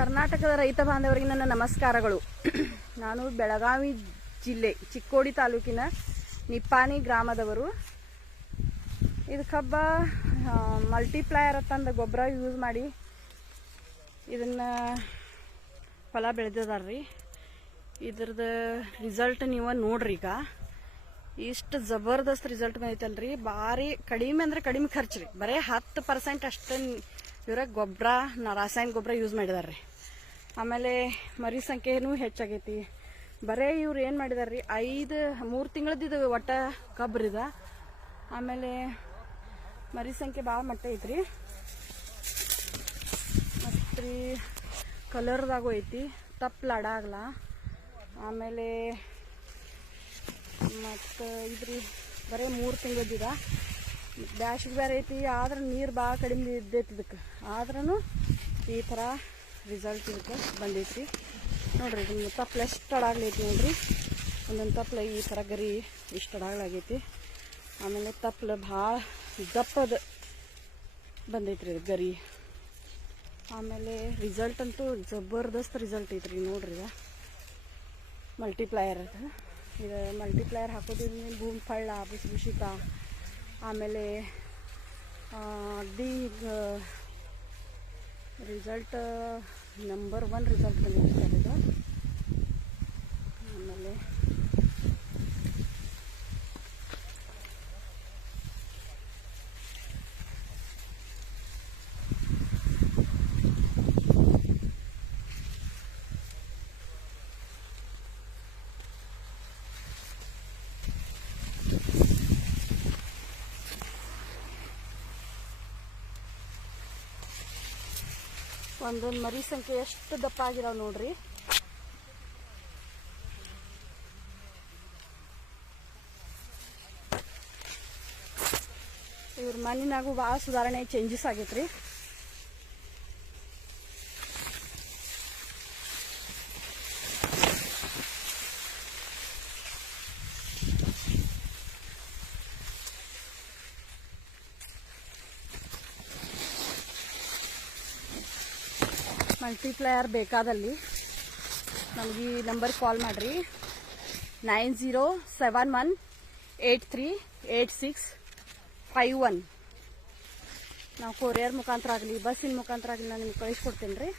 ಕರ್ನಾಟಕದ ರೈತ ಬಾಂಧವರಿಗೆ ನನ್ನ ನಮಸ್ಕಾರಗಳು. ನಾನು ಬೆಳಗಾವಿ ಜಿಲ್ಲೆ ಚಿಕ್ಕೋಡಿ ತಾಲೂಕಿನ ನಿಪ್ಪಾಣಿ ಗ್ರಾಮದವರು. ಇದು ಕಬ್ಬ ಮಲ್ಟಿಪ್ಲೈಯರ್ ಅಂತಂದ ಗೊಬ್ಬರ ಯೂಸ್ ಮಾಡಿ ಇದನ್ನ ಫಲ ಬೆಳೆದಿದಾರ್ರಿ. ಇದ್ರದ ರಿಸಲ್ಟ್ ನೀವು ನೋಡ್ರಿ. ಈಗ ಇಷ್ಟು ಜಬರ್ದಸ್ತ್ ರಿಸಲ್ಟ್ ಬಂದೈತಲ್ರಿ. ಭಾರಿ ಕಡಿಮೆ ಅಂದ್ರೆ ಕಡಿಮೆ ಖರ್ಚು ರೀ. ಬರೀ 10% ಅಷ್ಟೇ ಇವ್ರ ಗೊಬ್ಬರ ರಾಸಾಯನಿಕ ಗೊಬ್ಬರ ಯೂಸ್ ಮಾಡಿದಾರ್ರಿ. ಆಮೇಲೆ ಮರಿ ಸಂಖ್ಯೆನೂ ಹೆಚ್ಚಾಗೈತಿ. ಬರೇ ಇವ್ರು ಏನು ಮಾಡಿದಾರ್ರಿ, 3 ತಿಂಗಳದ್ದು ಒಟ್ಟ ಕಬ್ರಿದ. ಆಮೇಲೆ ಮರಿ ಸಂಖ್ಯೆ ಭಾಳ ಮಟ್ಟ ಐತ್ರಿ. ಮತ್ತು ಕಲರ್ದಾಗೂ ಐತಿ, ತಪ್ಪಲಾಡ ಆಗಲ್ಲ. ಆಮೇಲೆ ಮತ್ತು ಇದ್ರಿ ಬರೀ 3 ತಿಂಗಳದ್ದಿದ. ಬ್ಯಾಸಿಗೆ ಬೇರೆ ಐತಿ, ಆದ್ರೆ ನೀರು ಭಾಳ ಕಡಿಮೆ ಇದ್ದೈತಿ ಇದಕ್ಕೆ. ಆದ್ರೂ ಈ ಥರ ರಿಸಲ್ಟ್ ಇದಕ್ಕೆ ಬಂದೈತಿ ನೋಡ್ರಿ. ಇದನ್ನು ತಪ್ಪಲು ಎಷ್ಟು ಅಡಾಗ್ಲೈತಿ ನೋಡ್ರಿ. ಒಂದೊಂದು ತಪ್ಪಲ ಈ ಥರ ಗರಿ ಇಷ್ಟು ಅಡಾಗ್ಲಾಗೈತಿ. ಆಮೇಲೆ ತಪ್ಪಲು ಭಾಳ ದಪ್ಪದ ಬಂದೈತ್ರಿ ಇದು ಗರಿ. ಆಮೇಲೆ ರಿಸಲ್ಟ್ ಅಂತೂ ಜಬರ್ದಸ್ತ್ ರಿಸಲ್ಟ್ ಐತ್ರಿ ನೋಡ್ರಿ. ಇದು ಮಲ್ಟಿಪ್ಲೈಯರ್ ಅದು. ಇದು ಮಲ್ಟಿಪ್ಲೈಯರ್ ಹಾಕೋದ್ರಿಂದ ಭೂಮಿ ಫಳ್ಳ ಬುಷಿತ. ಆಮೇಲೆ ಅಗದಿ ರಿಸಲ್ಟ್ ನಂಬರ್ 1 ರಿಸಲ್ಟ್ ಬಂದಿದೆ ಸರ್ ಇದು. ಆಮೇಲೆ ಒಂದೊಂದು ಮರಿ ಸಂಖ್ಯೆ ಎಷ್ಟು ದಪ್ಪ ಆಗಿದಾವ್ ನೋಡ್ರಿ. ಇವ್ರ ಮಣ್ಣಿನಾಗೂ ಭಾಳ ಸುಧಾರಣೆ ಚೇಂಜಸ್ ಆಗೈತ್ರಿ. ಮಲ್ಟಿಪ್ಲೈಯರ್ ಬೇಕಾದಲ್ಲಿ ನಮಗೆ ಈ ನಂಬರ್ ಕಾಲ್ ಮಾಡಿರಿ. 9071838651. ನಾವು ಕೊರಿಯರ್ ಮುಖಾಂತರ ಆಗಲಿ ಬಸ್ಸಿನ ಮುಖಾಂತರ ಆಗಲಿ ನಾನು ನಿಮ್ಗೆ ಕಳಿಸ್ಕೊಡ್ತೀನಿ ರೀ.